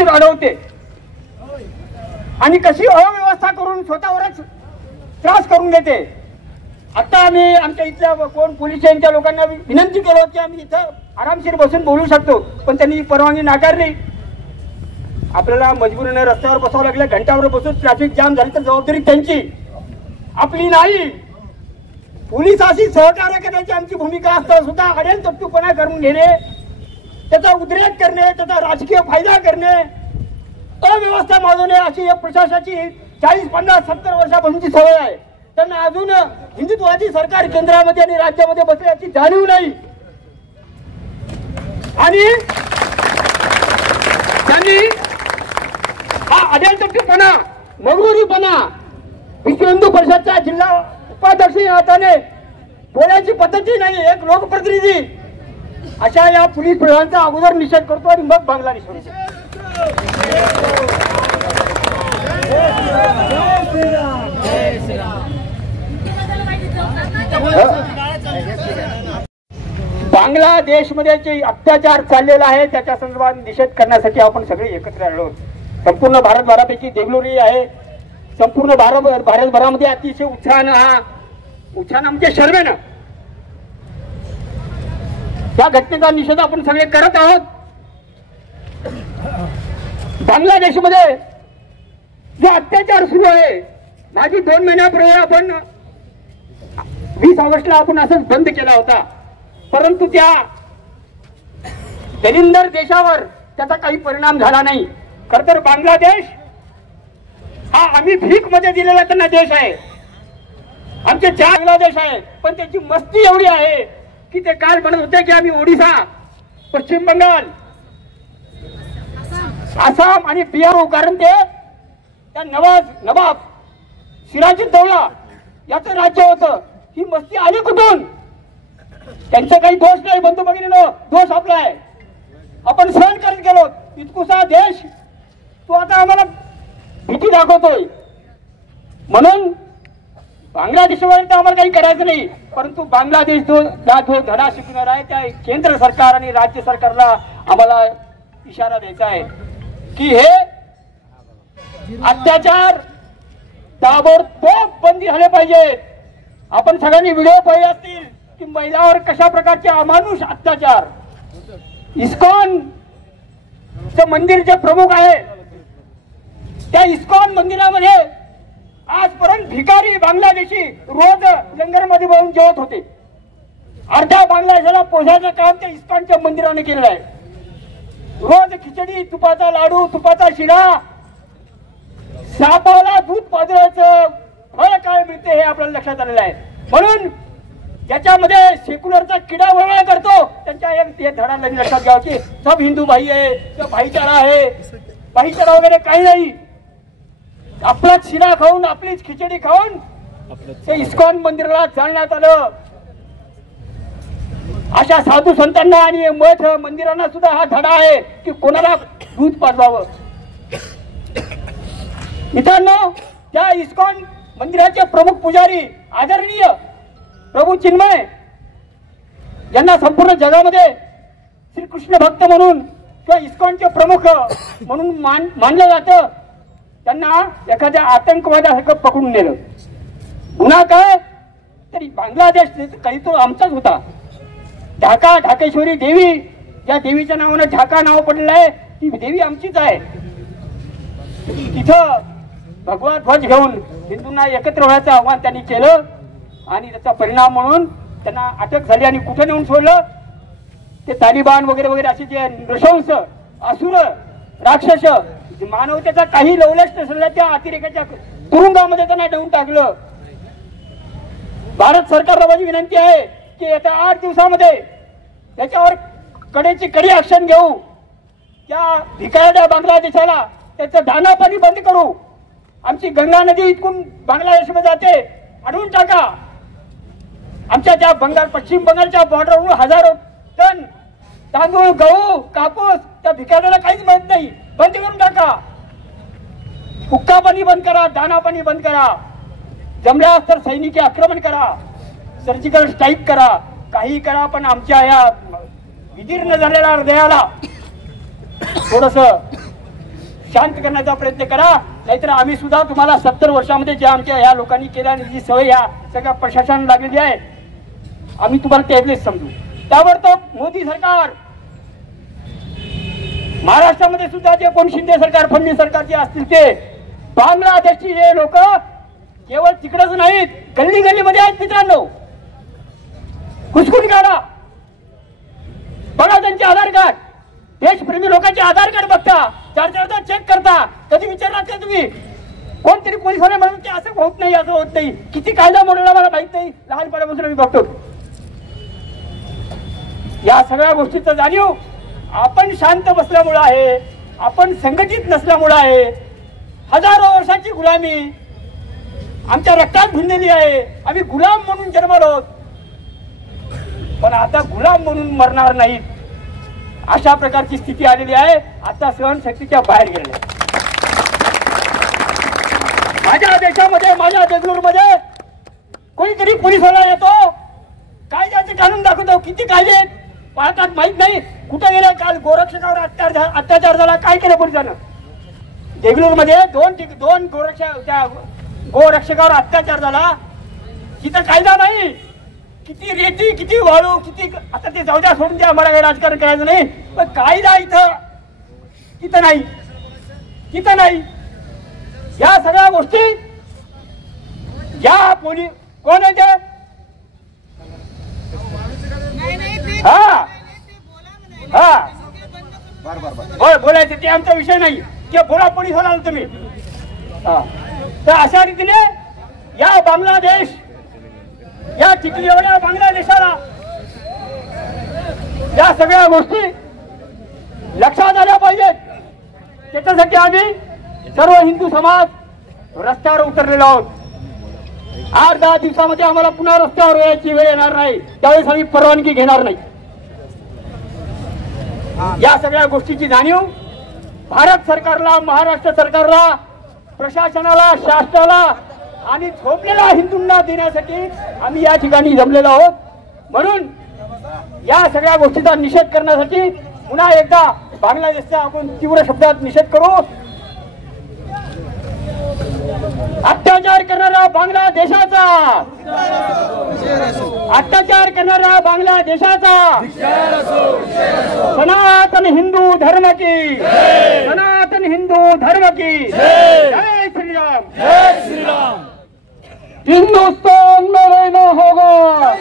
अडवते आणि कशी अव्यवस्था करून स्वतःवरच त्रास करून घेते। आता आम्ही आमच्या इथल्या कोण पोलीस स्टेशनच्या लोकांना विनंती केली की आम्ही इथं आरामशीर बसून बोलू शकतो, पण त्यांनी परवानगी नाकारली। आपल्याला मजबुरीने रस्त्यावर बसावं लागलं, घंटावर बसून ट्रॅफिक जाम झाली तर जबाबदारी त्यांची, आपली नाही। पोलिसाशी सहकार्य करण्याची आमची भूमिका असता सुद्धा अडेल तट्टूपणा करून घेणे, त्याचा उद्रेक करणे, त्याचा राजकीय फायदा करणे, अव्यवस्था माजवणे अशी या प्रशासनाची 40, 50, 70 वर्षापासूनची सवय आहे। त्यांना अजून हिंदुत्वाची सरकार केंद्रामध्ये आणि राज्यामध्ये बसल्याची जाणीव नाही आणि त्यांनी हा अडेलतट्टूपणा, मगरुरीपणा विश्व हिंदू परिषदच्या जिल्हा उपाध्यक्ष या हाताने बोलायची पद्धती नाही, एक लोकप्रतिनिधी अशा या पोलीस प्रशासनाचा अगोदर निषेध करतो आणि मग बांगलादेश करतो। बांगलादेशमध्ये जे अत्याचार चाललेला आहे त्याच्या संदर्भात निषेध करण्यासाठी आपण सगळे एकत्र आलो। संपूर्ण भारतभरापैकी देगलूरही आहे, संपूर्ण भारतभरामध्ये अतिशय उत्साहानं म्हणजे शर्मेनं या घटनेचा निषेध आपण सगळे करत आहोत। बांगलादेशमध्ये जो अत्याचार सुरू आहे, मागे 2 महिन्यापूर्वी आपण 20 ऑगस्टला आपण असंच बंद केला होता, परंतु त्या दलिंदर देशावर त्याचा काही परिणाम झाला नाही। खरं तर बांगलादेश हा आम्ही भीक मध्ये दिलेला त्यांना देश आहे, आमचे 4 बांगलादेश आहे, पण त्याची मस्ती एवढी आहे की ते काल म्हणत होते की आम्ही ओडिशा, पश्चिम बंगाल, आसाम आणि बिहार, कारण ते त्या नवाब सिराजुद्दौला याचं राज्य होतं। ही मस्ती आली कुठून? त्यांचा काही दोष नाही बंधू भगिनींनो, दोष आपला आहे, आपण सहन करत गेलो। इतकुसा देश तो आता आम्हाला भीती दाखवतोय, म्हणून बांगलादेशवर तर आम्हाला काही करायचं नाही, परंतु बांगलादेश जो धडा शिकणार आहे त्या केंद्र सरकार आणि राज्य सरकारला आम्हाला इशारा द्यायचा आहे की हे अत्याचार ताबडतोब बंदी झाले पाहिजे। आपण सगळ्यांनी व्हिडिओ पाहिले असतील की महिलांवर कशा प्रकारचे अमानुष अत्याचार। इस्कॉन चे मंदिर जे प्रमुख आहे त्या इस्कॉन मंदिरामध्ये आजपर्यंत भिकारी बांगलादेशी रोज लंगरमध्ये बसून जेवत होते। अर्ध्या बांगलादेशाला पोषायचं काम त्या इस्कॉनच्या मंदिराने केलेलं आहे। रोज खिचडी, तुपाचा लाडू, तुपाचा शिरा, सापाला दूध पाजवायचं फळ काय मिळते हे आपल्याला लक्षात आलेलं आहे। म्हणून ज्याच्यामध्ये सेक्युलरचा किडा वळवळ करतो त्यांच्या एक धडा लक्षात घ्यावा की सब हिंदू भाई आहे, सब भाईचारा आहे, भाईचारा वगैरे काही नाही। आपलाच शिरा खाऊन, आपलीच खिचडी खाऊन ते इस्कॉन मंदिराला जाळण्यात आलं। अशा साधू संतांना आणि मठ मंदिरांना सुद्धा हा धडा आहे की कोणाला दूध पाजवावं। मित्रांनो, त्या इस्कॉन मंदिराचे प्रमुख पुजारी आदरणीय प्रभू चिन्मय यांना संपूर्ण जगामध्ये श्रीकृष्ण भक्त म्हणून किंवा इस्कॉनचे प्रमुख म्हणून मानलं जातं। त्यांना एखाद्या आतंकवादासारखं पकडून नेलं। गुन्हा काय? तरी बांगलादेश काही तो आमचाच होता। ढाकेश्वरी देवी, ज्या देवीच्या नावानं ढाका नाव पडलेलं आहे, ती देवी आमचीच आहे। तिथं भगवा ध्वज घेऊन हिंदूंना एकत्र होण्याचं आव्हान त्यांनी केलं आणि त्याचा परिणाम म्हणून त्यांना अटक झाली आणि कुठे नेऊन सोडलं? ते तालिबान वगैरे वगैरे असे जे नृशंस, असुर, राक्षस, मानवतेचा काही लवलेश नसलेल्या त्या अतिरेकाच्या तुरुंगामध्ये त्यांना देऊन टाकलं। भारत सरकारला माझी विनंती आहे की येत्या 8 दिवसामध्ये त्याच्यावर कडेची कडी ऍक्शन घेऊ। त्या भिकाऱ्या बांगलादेशाला त्याचं दाना पाणी बंद करू। आमची गंगा नदी इथून बांगलादेशमध्ये जाते, अडवून टाका। आमच्या त्या पश्चिम बंगालच्या बॉर्डरवरून हजारो टन तांदूळ, गहू, कापूस त्या भिकाऱ्याला काहीच मिळत नाही, बंद करून टाका। हुक्का पाणी बंद करा, दाना पाणी बंद करा। जमल्यास तर सैनिकी आक्रमण करा, सर्जिकल स्ट्राईक करा, काही करा, पण आमच्या या विदीर्ण झालेल्या हृदयाला थोडस शांत करण्याचा प्रयत्न करा, नाहीतर आम्ही सुद्धा तुम्हाला 70 वर्षामध्ये जे आमच्या ह्या लोकांनी केल्या जी सवय या सगळ्या प्रशासनाला लागलेली आहे, आम्ही तुम्हाला त्यावेळेस समजू. ताबडतोब मोदी सरकार, महाराष्ट्रामध्ये सुद्धा जे कोण शिंदे सरकार फडणवीस सरकार जे असतील ते बांगलादेशची हे लोक केवळ तिकडच नाहीत, गल्ली गल्लीमध्ये आहेत मित्रांनो. घुसखोरी करा, बघा त्यांचे आधार कार्ड, देशप्रेमी लोकांचे आधार कार्ड बघता, 4-4दा चेक करता. कधी विचारलात का तुम्ही? कोणतरी पोलिसवाले म्हणून की असं होत नाही, असं होत नाही. किती कायदा मोडला मला माहित नाही, लहानपणापासून मी बघतो. या सगळ्या गोष्टीचं जाणीव आपण शांत बसल्यामुळे आहे, आपण संघटित नसल्यामुळे आहे. हजारो वर्षाची गुलामी आमच्या रक्तात भिनलेली आहे. आम्ही गुलाम म्हणून जन्मलो, पण आता गुलाम म्हणून मरणार नाहीत, अशा प्रकारची स्थिती आलेली आहे. आता सहनशक्तीच्या बाहेर गेले. माझ्या देशामध्ये, माझ्या देगलूरमध्ये कोणीतरी पोलिसवाला येतो, कायद्याचे कानून दाखवतो. किती कायदे पाळतात माहित नाही. कुठे गेले? काल गोरक्षकावर अत्याचार झाला, काय केलं पोलिसांना? देगलूरमध्ये दोन गोरक्षकावर अत्याचार झाला, तिथं कायदा नाही. किती रेती, किती वाळू, किती, आता ते जाऊ द्या, सोडून द्या, मला काही राजकारण करायचं नाही, पण कायदा तिथं नाही, तिथं नाही. या सगळ्या गोष्टी या पोलीस कोण आहे ते? हा हा बोलायचं ते आमचा विषय नाही, ते बोला पोलीस होणार तुम्ही. तर अशा रीतीने या बांगलादेश, या टिकलेल्या बांगलादेशाला या सगळ्या गोष्टी लक्षात आल्या पाहिजेत. त्याच्यासाठी आम्ही सर्व हिंदू समाज रस्त्यावर उतरलेलो आहोत. 8-10 दिवसामध्ये आम्हाला पुन्हा रस्त्यावर यायची वेळ येणार नाही, त्यावेळेस आम्ही परवानगी घेणार नाही. या सगळ्या गोष्टीची जाणीव भारत सरकारला, महाराष्ट्र सरकारला, प्रशासनाला, शासनाला आणि झोपलेल्या हिंदूंना देण्यासाठी आम्ही या ठिकाणी जमलेलो आहोत. म्हणून या सगळ्या गोष्टीचा निषेध करण्यासाठी पुन्हा एकदा बांगलादेशचा आपण तीव्र शब्दात निषेध करू. अत्याचार करणारा बांगलादेशाचा, अत्याचार करणारा बांगलादेशाचा सनातन हिंदू धर्म की, सनातन हिंदू धर्म की जय श्रीराम, जय श्रीराम. हिंदुस्तान में रहना होगा.